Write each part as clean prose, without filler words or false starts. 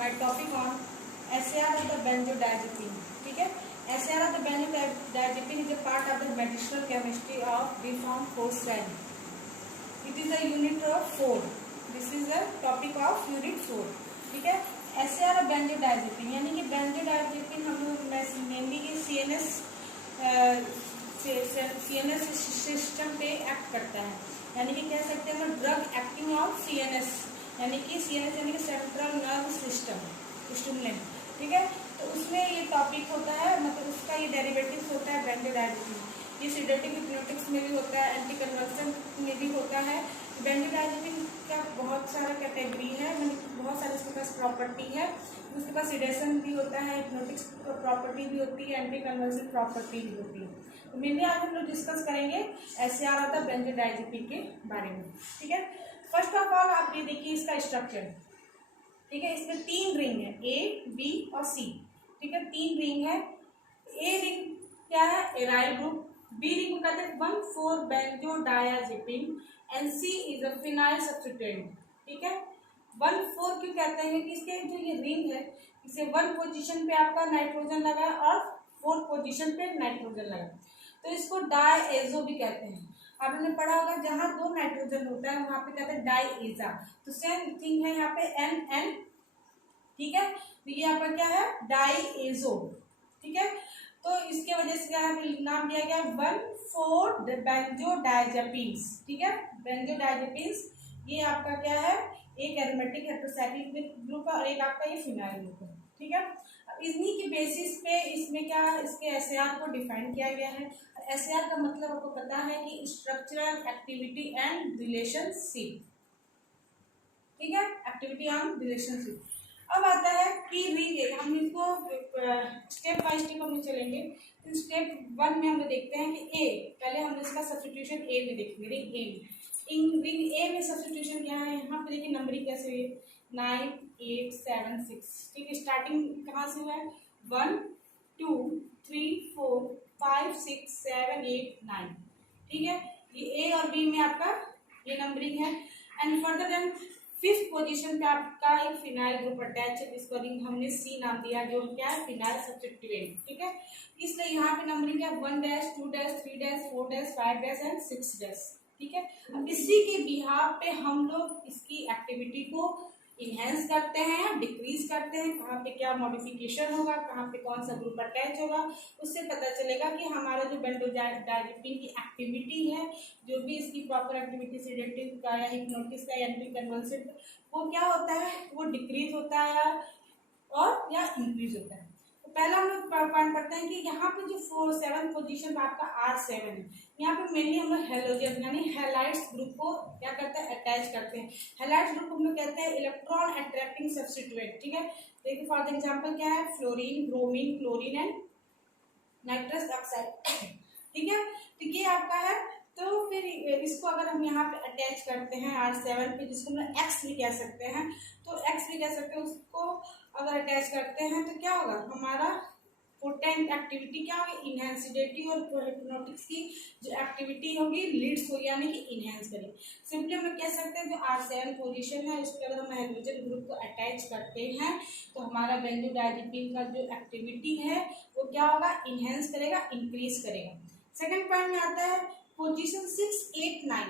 my topic on SAR of the benzodiazepine. ठीक है, SAR of the benzodiazepine is a part of the medicinal chemistry of B Pharm 4 It is a unit of 4. This is a topic of unit 4. ठीक है, SAR of benzodiazepine यानी कि benzodiazepine हम लोग mainly CNS system पे act करता है, यानी कि कह सकते हैं ड्रग एक्टिंग ऑफ CNS, यानी कि CNS यानी कि सेंट्रल नर्व सिस्टम स्टिमुलेंट। ठीक है, तो उसमें ये टॉपिक होता है, मतलब उसका ये डेरिवेटिव्स होता है बेंजोडायजेपिन। ये सिडेटिव हिप्नोटिक्स में भी होता है, एंटी कन्वल्सन में भी होता है। बेंजोडायजेपिन का बहुत सारा कैटेगरी है, मतलब बहुत सारे उसके पास प्रॉपर्टी है। उसके पास सिडेशन भी होता है, हिप्नोटिक्स प्रॉपर्टी भी होती है, एंटी कन्वल्सन प्रॉपर्टी भी होती है। तो मेनली आज हम लोग डिस्कस करेंगे SAR ऑफ द बेंजोडायजेपिन के बारे में। ठीक है, फर्स्ट ऑफ ऑल आप ये देखिए इसका स्ट्रक्चर। ठीक है, इसमें 3 रिंग है, A, B और C। ठीक है, 3 रिंग है। A रिंग क्या है? Aryl group. B रिंग को कहते हैं 1,4 benzodiazepine and C is a phenyl substituent. ठीक है, 1,4 क्यों कहते हैं कि इसके जो ये रिंग है, इसे 1 पोजीशन पे आपका नाइट्रोजन लगा और 4 पोजीशन पे नाइट्रोजन लगा, तो इसको डायएजो भी कहते हैं। आपने पढ़ा होगा जहाँ 2 नाइट्रोजन होता है वहां पे कहते हैं डायएजा। तो सेम थिंग है यहाँ पे NN। ठीक है, तो ये आपका क्या है? डायएजो। ठीक है, तो इसके वजह से क्या है, नाम दिया गया 1,4 बेंजोडायजेपिन्स। ठीक है, बेंजोडायजेपिन्स ये आपका क्या है? एक एरोमेटिक हेटेरोसाइक्लिक ग्रुप है और एक आपका ये फिनाइल ग्रुप है। ठीक है, इन्हीं की बेसिस पे इसमें क्या इसके SAR को डिफाइन किया गया है। SAR का मतलब आपको पता है कि स्ट्रक्चरल एक्टिविटी एंड रिलेशनशिप। ठीक है, एक्टिविटी एंड रिलेशनशिप। अब आता है कि रिंग, हम इसको स्टेप बाय स्टेप हम चलेंगे। तो स्टेप 1 में हम देखते हैं कि A, पहले हम इसका सब्स्टिट्यूशन A में देखेंगे। रिंग A में सब्स्टिट्यूशन क्या है? यहाँ पे देखिए नंबरिंग कैसे हुई, 9, 8, 7, 6। ठीक है, स्टार्टिंग कहाँ से हुआ है? 1, 2, 3, 4, 5, 6, 7, 8, 9। ठीक है, ये A और B में आपका ये नंबरिंग है। And further than 5th position पे आपका एक फिनाइल ग्रुप अटैच है, जिसको रिंग हमने C नाम दिया, जो क्या है? Phenyl substituent. ठीक है, इसलिए यहाँ पे नंबरिंग है 1 2 3 4 5 एंड 6। ठीक है, अब इसी के बिहाफ पे हम लोग इसकी एक्टिविटी को इनहेंस करते हैं, डिक्रीज करते हैं, कहाँ पे क्या मॉडिफिकेशन होगा, कहाँ पे कौन सा ग्रुप अटैच होगा, उससे पता चलेगा कि हमारा जो बेंजोडायजेपिन की एक्टिविटी है, जो भी इसकी प्रॉपर एक्टिविटी सिडेटिव का या हिप्नोटिक्स का या एंटी कन्वल्सेंट, वो क्या होता है? वो डिक्रीज होता है या इंक्रीज होता है। तो पहला हम लोग पॉइंट करते हैं कि यहाँ पे जो 7th पोजीशन पे आपका R7 है, यहाँ पे मेनली हम लोग हेलोजन यानी हैलाइड्स ग्रुप को क्या करते हैं? अटैच करते हैं। हैलाइड्स ग्रुप हम लोग कहते हैं इलेक्ट्रॉन अट्रैक्टिंग सब्स्टिट्यूएंट। ठीक है, देखिए फॉर एग्जांपल क्या है? Fluorine, bromine, chlorine and nitrous oxide. ठीक है, तो ये आपका है। तो फिर इसको अगर हम यहाँ पे अटैच करते हैं R7 पे, जिसको हम X भी कह सकते हैं, तो X भी कह सकते हैं, उसको अगर अटैच करते हैं तो क्या होगा? हमारा पोटेंट एक्टिविटी क्या होगी? इनहेंस। सिडेटिव और हिप्नोटिक्स की जो एक्टिविटी होगी लीड्स होगी, यानी कि इनहेंस करेगी। सिंपली हम कह सकते हैं जो R7 पोजीशन है, उस पर अगर हम हाइड्रोजन ग्रुप को अटैच करते हैं तो हमारा बेंजोडायजेपिन का जो एक्टिविटी है वो क्या होगा? इनहेंस करेगा, इंक्रीज करेगा। सेकेंड पॉइंट में आता है पोजीशन 6, 8, 9।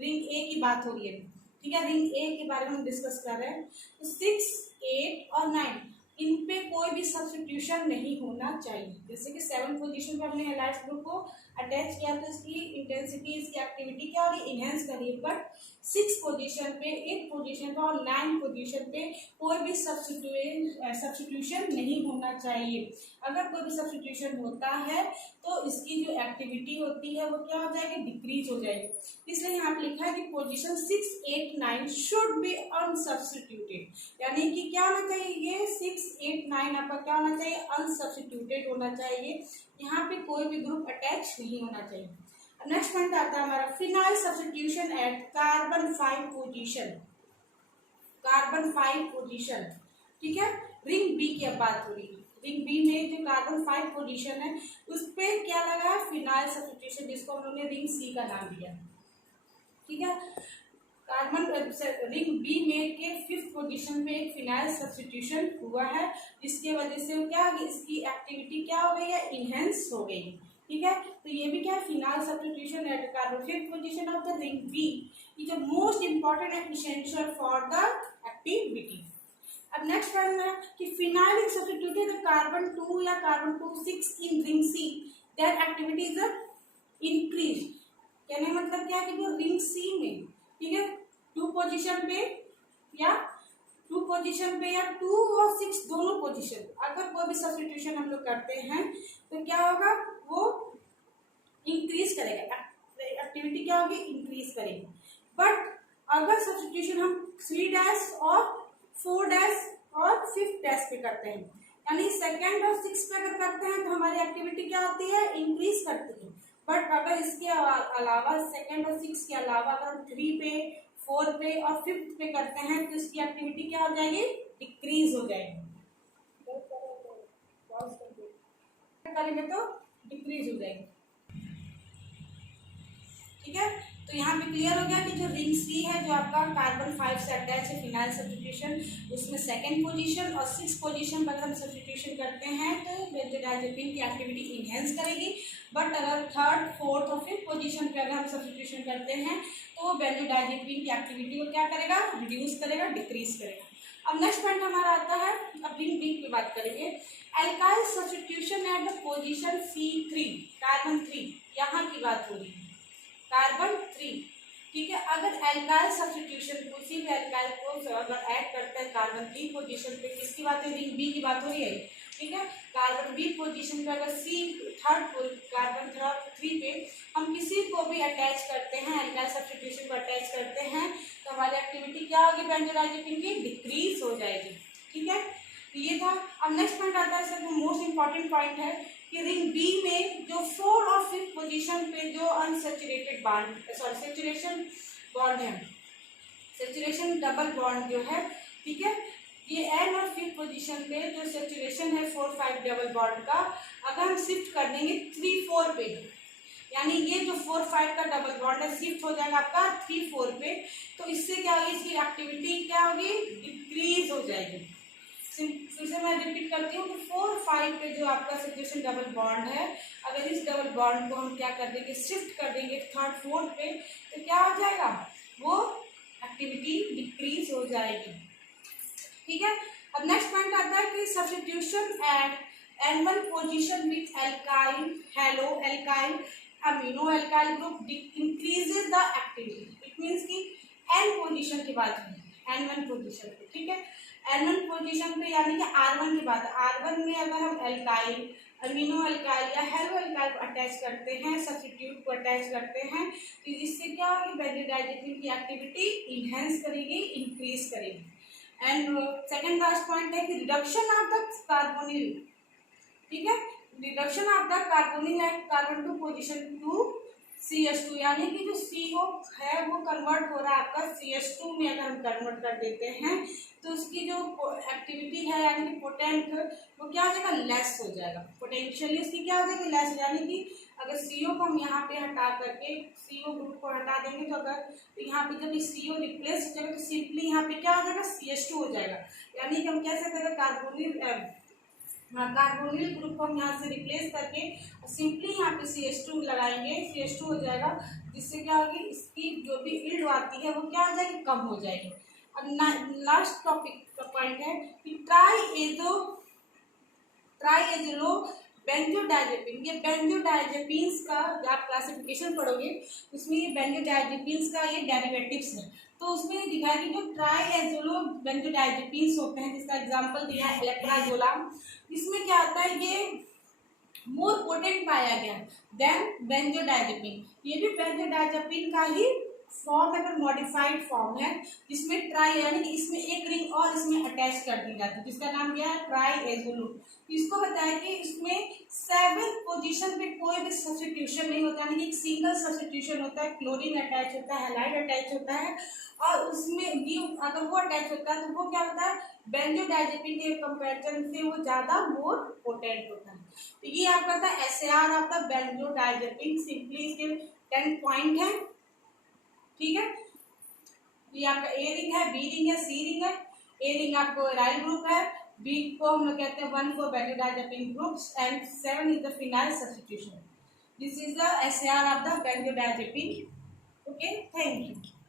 रिंग A की बात हो रही है। ठीक है, रिंग A के बारे में हम डिस्कस कर रहे हैं। तो 6, 8 और 9 इन पे कोई भी सब्स्टिट्यूशन नहीं होना चाहिए। जैसे कि 7th पोजीशन पे हमने हैलाइड्स ग्रुप को अटैच किया तो इसकी इंटेंसिटी, इसकी एक्टिविटी क्या हो रही? इनहेंस करिए। बट 6 पोजीशन पे, 8 पोजीशन पे और 9 पोजीशन पे कोई भी सब्स्टिट्यूशन नहीं होना चाहिए। अगर कोई भी सब्स्टिट्यूशन होता है तो इसकी जो एक्टिविटी होती है वो क्या हो जाएगी? डिक्रीज हो जाएगी। इसलिए यहाँ पे लिखा है कि पोजीशन 6, 8, 9 शुड बी अनसब्स्टिट्यूटेड, यानी कि क्या होना चाहिए? ये 6, 8, 9 आपका क्या होना चाहिए? अनसब्स्टिट्यूटेड होना चाहिए। यहाँ पे कोई भी ग्रुप अटैच नहीं होना चाहिए। नेक्स्ट पॉइंट आता है हमारा phenyl substitution at carbon 5 position. Carbon 5 position. ठीक है, रिंग बी की अब बात हो रही है। रिंग बी में जो कार्बन 5 पोजीशन है उस पे क्या लगा है? फिनाइल सब्स्टिट्यूशन, जिसको हम लोगों ने रिंग सी का नाम दिया। ठीक है, कार्बन कार्बन रिंग बी में के 5th पोजीशन में एक फिनाइल सब्स्टिट्यूशन हुआ है, जिसके वजह से क्या इसकी एक्टिविटी क्या हो गई है, इनहेंस हो गई। ठीक है, तो ये भी क्या है, phenyl substitution at carbon 5th position of the ring B is a most important and essential for the activity. अब नेक्स्ट पॉइंट है कि फिनाइल सब्स्टिट्यूटेड द कार्बन 2 या carbon 2,6 in ring C, their activity is increase. कहने का मतलब क्या है कि जो रिंग सी में, ठीक है, 2 पोजीशन पे या 2 पोजीशन पे या 2 और 6 दोनों पोजीशन अगर कोई भी सब्स्टिट्यूशन हम लोग करते हैं तो क्या होगा, वो इंक्रीज करेगा, एक्टिविटी क्या होगी, इंक्रीज करेगी। बट अगर सब्स्टिट्यूशन हम 3' और 4' और 5th' पे करते हैं, यानी 2nd और 6th पे अगर करते हैं तो हमारी एक्टिविटी क्या होती है, इंक्रीज करती है। बट अगर इसके अलावा 2nd और 6th के अलावा अगर हम 3 पे, 4 पे और 5th पे करते हैं तो इसकी एक्टिविटी क्या हो जाएगी, डिक्रीज हो जाएगी। करेंगे तो डिक्रीज हो जाएगी। ठीक है, तो यहाँ पे क्लियर हो गया कि जो रिंग सी है, जो आपका कार्बन 5 से अटैच है फिनाइल सब्स्टिट्यूशन, उसमें 2nd पोजीशन और 6th पोजीशन पर हम सब्स्टिट्यूशन करते हैं तो बेंजोडाइजेपिन की एक्टिविटी इनहेंस करेगी। बट अगर 3rd, 4th और 5th पोजीशन पे अगर हम सब्स्टिट्यूशन करते हैं तो बेंजोडाइजेपिन की एक्टिविटी को क्या करेगा, रिड्यूस करेगा, डिक्रीज करेगा। अब नेक्स्ट पॉइंट हमारा आता है, अब रिंग बी की बात करेंगे। Alkyl substitution at the position C3 carbon 3, यहाँ की बात हो रही है, कार्बन 3। ठीक है, अगर एल्काइल सब्स्टिट्यूशन किसी भी एल्काइल को अगर ऐड करते हैं कार्बन 3 पोजीशन पे, किसकी बात है, रिंग बी की बात हो रही है। ठीक है, कार्बन बी पोजीशन पे अगर कार्बन 3 पे हम किसी को भी अटैच करते हैं, एल्काइल सब्स्टिट्यूशन को अटैच करते हैं तो हमारी एक्टिविटी क्या होगी, बेंजोडाइजेपिन की डिक्रीज हो जाएगी। ठीक है, तो ये था। अब नेक्स्ट पॉइंट आता है, सर मोस्ट इंपॉर्टेंट पॉइंट है कि रिंग बी में जो 4th और 5th पोजीशन पे जो unsaturated bond, sorry saturation bond है, सेचुरेशन डबल बॉन्ड जो है, ठीक है, ये n और 5th पोजीशन पे जो सेचुरेशन है 4-5 डबल बॉन्ड का, अगर हम शिफ्ट कर देंगे 3-4 पे, यानी ये जो 4-5 का डबल बॉन्ड है शिफ्ट हो जाएगा आपका 3-4 पे, तो इससे क्या होगी, इसकी एक्टिविटी क्या होगी, डिक्रीज हो जाएगी। फिर से मैं रिपीट करती हूँ कि 4-5 पे जो आपका सेचुरेशन डबल बॉन्ड है, अगर इस डबल बॉन्ड को हम क्या कर देंगे, शिफ्ट कर देंगे 3rd, 4th पे, तो क्या हो जाएगा, वो एक्टिविटी डिक्रीज हो जाएगी। ठीक है, अब नेक्स्ट पॉइंट आता है कि substitution at N1 position with alkyl halo alkyl amino alkyl group increases the activity. It means कि N पोजीशन की बात है, N1 पोजीशन पे, ठीक है, N1 पोजीशन पे यानी कि R1 की बात है, R1 में अगर हम एल्काइल, अमीनो एल्काइल या हेलो एल्काइल को अटैच करते हैं, सब्स्टिट्यूट को अटैच करते हैं, तो जिससे क्या होगी, बेंजोडाइजेपिन की एक्टिविटी इनहेंस करेगी, इंक्रीज करेगी। एंड सेकंड लास्ट पॉइंट है कि रिडक्शन ऑफ द कार्बोनिल, ठीक है, reduction of the carbonyl at carbon 2 position to CH2, यानी कि जो CO है वो कन्वर्ट हो रहा है आपका CH2 में, अगर हम कन्वर्ट कर देते हैं तो उसकी जो एक्टिविटी है यानी कि पोटेंट, वो क्या हो जाएगा, लेस हो जाएगा, पोटेंशियली उसकी क्या हो जाएगी, लेस, यानी कि अगर CO को हम यहाँ पे हटा करके CO ग्रुप को हटा देंगे तो अगर यहाँ पे जब CO रिप्लेस हो जाएगा तो सिंपली यहाँ पे क्या हो जाएगा, CH2 हो जाएगा, यानी कि हम क्या करें, कार्बोनिल ग्रुप को हम यहाँ से रिप्लेस करके सिंपली यहाँ पे CH2 लगाएंगे, CH2 हो जाएगा, जिससे क्या होगी, इसकी जो भी यील्ड आती है वो क्या हो जाएगी, कम हो जाएगी। अब लास्ट टॉपिक का पॉइंट है कि ट्राइएजोलो बेंजोडाइजेपिन, ये बेंजोडाइजेपिन्स का जब आप क्लासिफिकेशन पढ़ोगे उसमें ये बेंजोडाइजेपिन्स का ये डेरिवेटिव्स है, तो उसमें दिखा है कि जो ट्राइएजोलो बेंजोडाइजेपिन्स होते हैं, जिसका एग्जांपल दिया है इलेक्ट्राजोलाम, इसमें क्या आता है, ये मोर पोटेंट पाया गया देन बेंजोडाइजेपिन। ये भी बेंजोडाइजेपिन का ही फॉर्म है, पर मॉडिफाइड फॉर्म है, जिसमें ट्राई यानी कि इसमें एक रिंग और इसमें अटैच कर दी जाती है, जिसका नाम क्या है, ट्राइएजोलो। इसको बताया कि इसमें 7th पोजीशन पे कोई भी सब्स्टिट्यूशन नहीं होता, यानी कि एक सिंगल सब्स्टिट्यूशन होता है, क्लोरीन अटैच होता है, हैलाइड अटैच होता है, और उसमें भी अगर वो अटैच होता है तो वो क्या होता है, बेंजोडाइजेपिन के कंपैरिजन से वो ज्यादा मोर पोटेंट होता है। तो ये आपका था SAR आपका बेंजोडाइजेपिन, सिंपली इसके 10 पॉइंट है। ठीक है, ये आपका ए रिंग है, बी रिंग है, सी रिंग है। ए रिंग आपको एराइल ग्रुप है, बी को हम लोग कहते हैं 1 for benzodiazepine groups and 7 is the phenyl substitution. This is the SAR of the benzodiazepine. Okay, thank you.